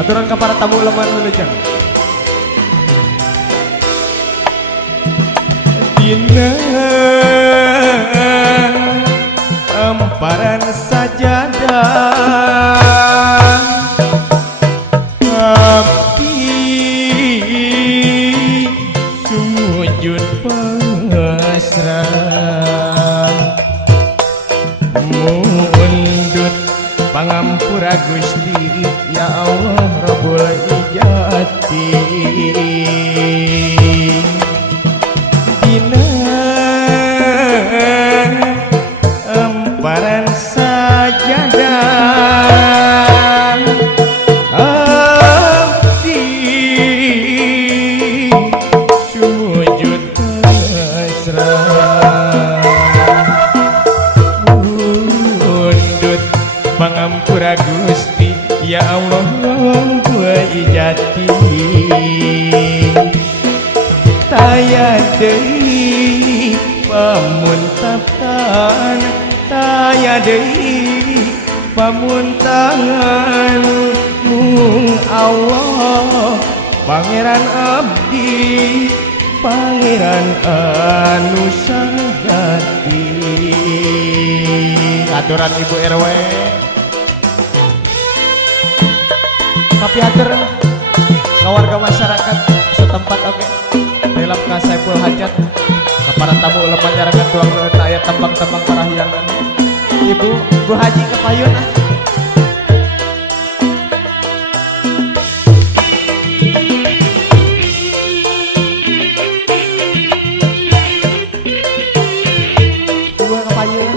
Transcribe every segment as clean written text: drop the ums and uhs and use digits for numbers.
Aturan ka para tamu leman wilujeng. Dina amparan sajadah sujud pasrah mundut pangampura Gusti ya Allah Rabbul Ijati dina amparan sajadah abdi sujud pasrah mundut pangampura Gusti ya Allah Rabbul Ijati taya deui pamuntahan taya deui pamuntahan mung Allah Pangeran abdi Pangeran anu sagati. Aturan Ibu RW kapiatur kawarga masyarakat setempat oke dalam Saiful Hajat para tamu ulama nyarangan tuang ayat tembang-tembang parahyangan Ibu Haji kepayun Ibu kepayun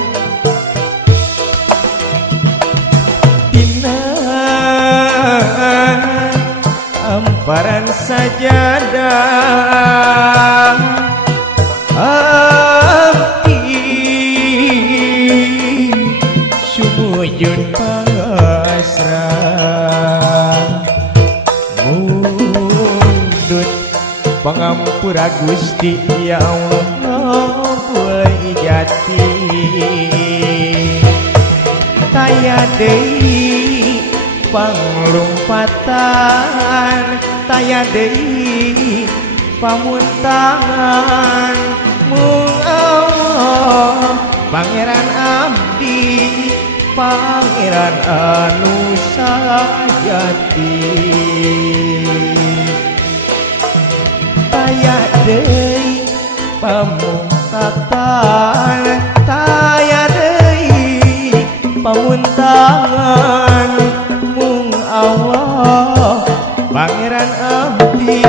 dina amparan sajadah abdi sujud pasrah mundut pangampura Gusti ya Allah Rabbul Ijati taya deui panglumpatan taya deui pamuntahan mung Allah Pangeran abdi Pangeran anu sajati taya deui pamuntatan taya deui pamuntahan mung Allah Pangeran abdi